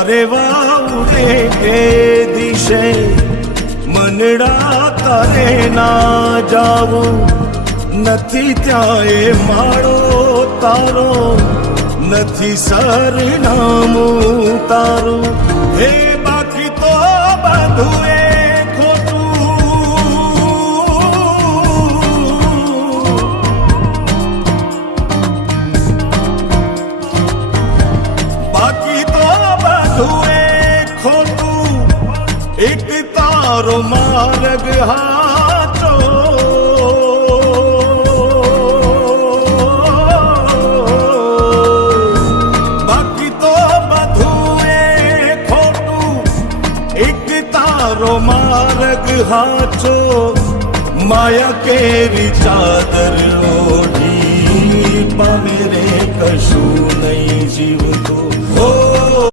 વારે વાવડે એ દિશે મનડા તારે ના જાવું નથી ત્યાં એ માળો તારો નથી સરનામું તારું હે બાકી તો બધું એ एक तारो मार्ग हाचो बाकी तो बधुए खोटू एक तारो मार्ग हाचो माया केरी चादर ओढ़ी पावे रे कशू नहीं जीवतो हो